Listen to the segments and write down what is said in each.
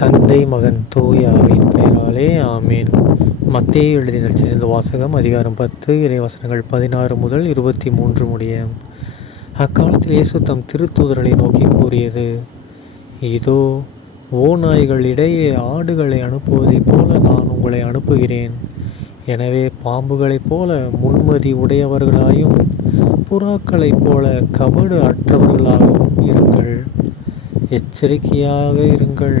தந்தை மகன் தூயாவின் பெயராலே ஆமேன். மத்திய எழுதி நடிச்சிருந்த வாசகம் அதிகாரம் பத்து இறைவசனங்கள் பதினாறு முதல் இருபத்தி மூன்று முடிய அக்காலத்தில் இயேசு தம் திருத்தூதர்களை நோக்கி கூறியது இதோ ஓ நாய்களிடையே ஆடுகளை அனுப்புவதைப் போல நான் உங்களை அனுப்புகிறேன். எனவே பாம்புகளைப் போல முன்மதி உடையவர்களாயும் புறாக்களைப் போல கபடு அற்றவர்களாகவும் இருங்கள். எச்சரிக்கையாக இருங்கள்.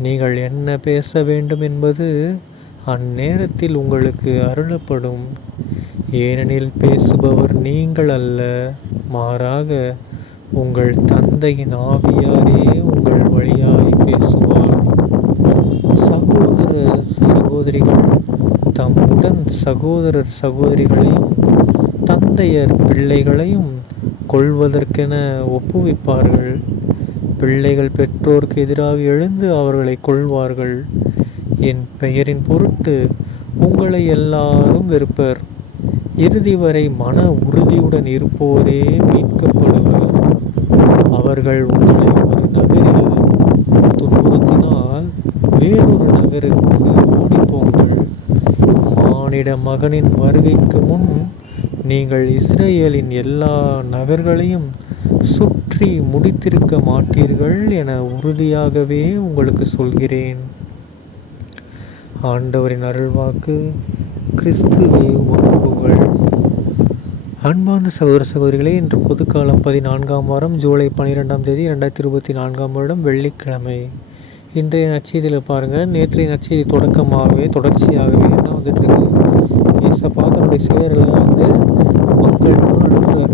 நீங்கள் என்ன பேச வேண்டும் என்பது அந்நேரத்தில் உங்களுக்கு அருளப்படும். ஏனெனில் பேசுபவர் நீங்கள் அல்ல மாறாக உங்கள் தந்தையின் ஆவியாரே உங்கள் வழியாய் பேசுவார். சகோதர சகோதரிகள் தம்முடன் சகோதரர் சகோதரிகளையும் தந்தையர் பிள்ளைகளையும் கொள்வதற்கென ஒப்புவிப்பார்கள். பிள்ளைகள் பெற்றோருக்கு எதிராக எழுந்து அவர்களை கொள்வார்கள். என் பெயரின் பொருட்டு உங்களை எல்லாரும் வெறுப்பர். இறுதி வரை மன உறுதியுடன் இருப்போரே மீட்கப்படுவர். அவர்கள் உங்களை ஒரு நகரில் துன்புறுத்தினால் வேறொரு நகருக்கு ஓடிப்போங்கள். மானிட மகனின் வருகைக்கு முன் நீங்கள் இஸ்ரேலின் எல்லா நகர்களையும் சுற்றி முடித்திருக்க மாட்டீர்கள் என உறுதியாகவே உங்களுக்கு சொல்கிறேன். ஆண்டவரின் அருள்வாக்கு கிறிஸ்துவே உணவுகள் அன்பார்ந்த சகோதர சகோதரிகளே இன்று பொதுக்காலம் பதினான்காம் வாரம் ஜூலை பன்னிரெண்டாம் தேதி ரெண்டாயிரத்தி இருபத்தி நான்காம் வருடம் வெள்ளிக்கிழமை. இன்றைய நச்செய்தியில் பாருங்கள் நேற்றைய நச்செய்தி தொடக்கமாகவே தொடர்ச்சியாகவே என்ன வந்துட்டு இருக்கு? ஏசப்பா தன்னுடைய சீடர்களை வந்து மக்கள் அனுப்புகிறார்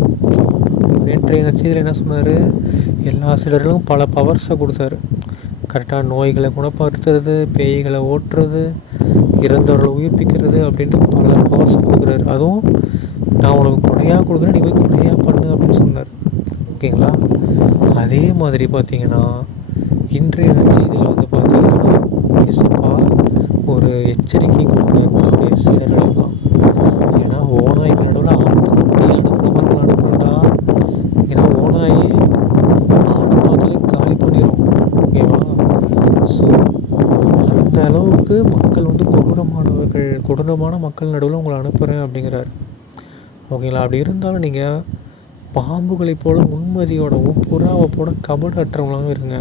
நேற்றைய நச்செய்தியில் என்ன சொன்னார்? எல்லா சிலர்களும் பல பவர்ஸை கொடுத்தாரு. கரெக்டாக நோய்களை குணப்படுத்துறது பேய்களை ஓட்டுறது இறந்தவர்களை உயிர்ப்பிக்கிறது அப்படின்ட்டு பல பவர்ஸை கொடுக்குறாரு. அதுவும் நான் உனக்கு கொடையாக கொடுக்குறேன் நீ போய் கொடையாக பண்ணு அப்படின்னு சொன்னார். ஓகேங்களா? அதே மாதிரி பார்த்தீங்கன்னா இன்றைய நச்செய்தியில் வந்து பார்த்தீங்கன்னா இயேசப்பா ஒரு எச்சரிக்கை கொடுக்குறாரு. தன்னுடைய சீடர்களுக்கெல்லாம் அளவுக்கு மக்கள் வந்து கொடூரமானவர்கள் கொடூரமான மக்கள் நடுவில் உங்களை அனுப்புகிறேன் அப்படிங்கிறாரு. ஓகேங்களா? அப்படி இருந்தாலும் நீங்கள் பாம்புகளைப் போல் முன்மதியோடவும் புறாவை போட கபடு அற்றவங்களாகவும் இருங்க.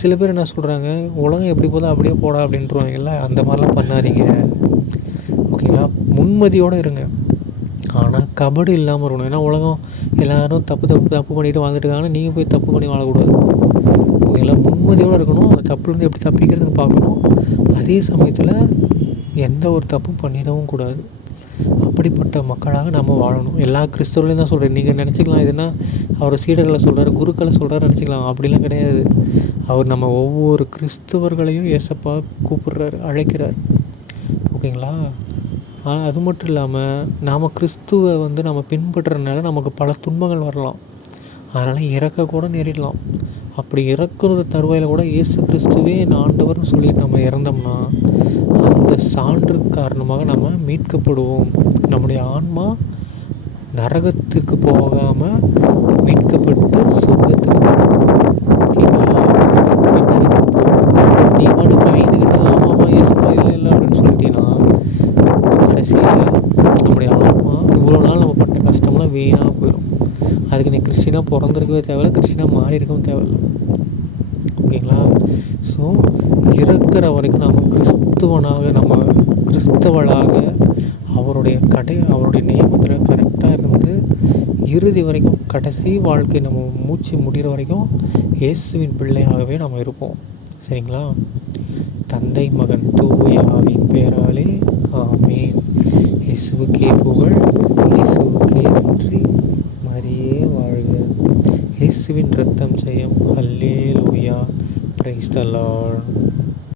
சில பேர் என்ன சொல்கிறாங்க உலகம் எப்படி போதோ அப்படியே போடா அப்படின்ட்டுருவாங்கல்ல அந்த மாதிரிலாம் பண்ணாதீங்க. ஓகேங்களா? முன்மதியோடு இருங்க. ஆனால் கபடு இல்லாமல் இருக்கணும். ஏன்னா உலகம் எல்லோரும் தப்பு தப்பு தப்பு பண்ணிட்டு வாழ்ந்துட்டு இருக்காங்கன்னா நீங்கள் போய் தப்பு பண்ணி வாழக்கூடாது. ஓகேங்களா முன்மதியோடு இருக்கணும் அந்த தப்புலேருந்து எப்படி தப்பிக்கிறதுன்னு பார்க்கணும். அதே சமயத்தில் எந்த ஒரு தப்பும் பண்ணிடவும் கூடாது. அப்படிப்பட்ட மக்களாக நம்ம வாழணும். எல்லா கிறிஸ்தவர்களையும் தான் சொல்கிறேன் நீங்கள் நினச்சிக்கலாம் இதுனா அவர் சீடர்களை சொல்கிறார் குருக்களை சொல்கிறார் நினச்சிக்கலாம். அப்படிலாம் கிடையாது. அவர் நம்ம ஒவ்வொரு கிறிஸ்தவர்களையும் ஏசப்பா கூப்பிடுறாரு அழைக்கிறார். ஓகேங்களா? அது மட்டும் இல்லாமல் நாம் கிறிஸ்துவை வந்து நம்ம பின்பற்றுறதுனால நமக்கு பல துன்பங்கள் வரலாம். அதனால் இறக்க கூட நேரிடலாம். அப்படி இறக்குறது தருவாயில் கூட இயேசு கிறிஸ்துவே என் ஆண்டவர்னு சொல்லிட்டு நம்ம இறந்தோம்னா அந்த சான்று காரணமாக நம்ம மீட்கப்படுவோம். நம்முடைய ஆன்மா நரகத்துக்கு போகாமல் மீட்கப்பட்டு சொர்க்கத்துக்கு ஓகேங்களா நீ பயந்துக்கிட்டு ஆமாம்மா ஏசப்பா இல்லை இல்லை அப்படின்னு சொல்லிட்டீங்கன்னா கடைசியில் நம்முடைய ஆன்மா இவ்வளோ நாள் நம்ம பட்ட கஷ்டம்லாம் வீணாக போயிடும் அதுக்கு நீ கிறிஸ்டினாக பிறந்திருக்கவே தேவையில்ல கிறிஸ்டினாக மாறி இருக்கவும் தேவையில்ல. ஓகேங்களா? ஸோ இருக்கிற வரைக்கும் நம்ம கிறிஸ்துவனாக நம்ம கிறிஸ்தவளாக அவருடைய கடை அவருடைய நியமத்தில் கரெக்டாக இருந்து இறுதி வரைக்கும் கடைசி வாழ்க்கை நம்ம மூச்சு முடிகிற வரைக்கும் இயேசுவின் பிள்ளையாகவே நம்ம இருப்போம். சரிங்களா? தந்தை மகன் தூயாவின் பேராலே ஆமீன். இயேசுவுக்கே புகழ் இயேசுவுக்கே போற்றி மரியே வாழ்க. இயேசுவின் ரத்தம் செய்யும் அல்லே லூயா பிரைஸ் த லார்ட்.